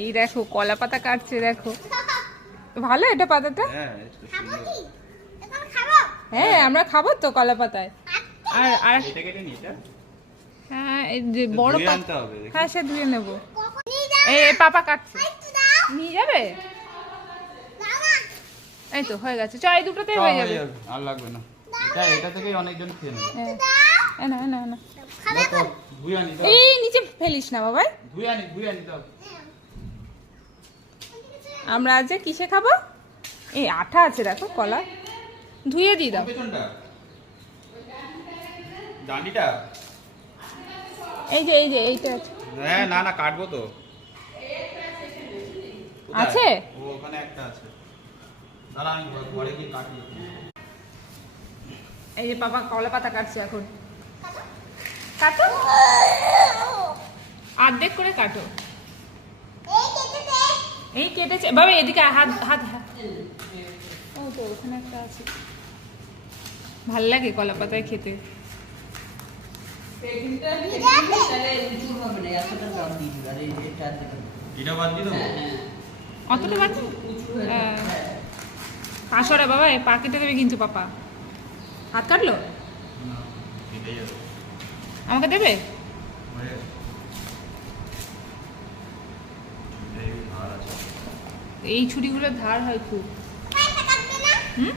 এই দেখো কলা পাতা কাটছে, দেখো ভালো এটা পাতাটা। হ্যাঁ আমরা খাবো তো কলা পাতায়। আর আর হ্যাঁ এই যে বড় পাতা, হ্যাঁ সে ধুয়ে নেবো। এই পাপা কাটছে, নিয়ে যাবে। এই তো হয়ে গেছে, এই দুটোতে হয়ে যাবে, আর লাগবে না। এটা থেকেই অনেকজন খেয়ে নেবে। না না না এই নিচে ফেলিস না বাবা। আমরা আজ কিসে খাবো? এই আঠা আছে দেখো, কলা ধুয়ে দিই দাও। ডান্ডিটা এই যে এইটা আছে। হ্যাঁ না না কাটবো তো। আছে ওখানে একটা আছে, দাঁড়া আমি ঘরে গিয়ে কাটি। এই যে পাপা কলা পাতা কাটছে এখন, কাটো অর্ধেক করে কাটো। এই কেটেছে বাবা, এদিকে হাত হাত ও তো ওখানে একটা আছে। ভাল লাগে কলা পাতায় খেতে। অতটা বাদ কাঁসরা বাবা, পা কেটে দেবে কিন্তু পাপা। হাত কাটলো, আমাকে দেবে? এই ছুরিগুলো ধার হয় খুব। হুম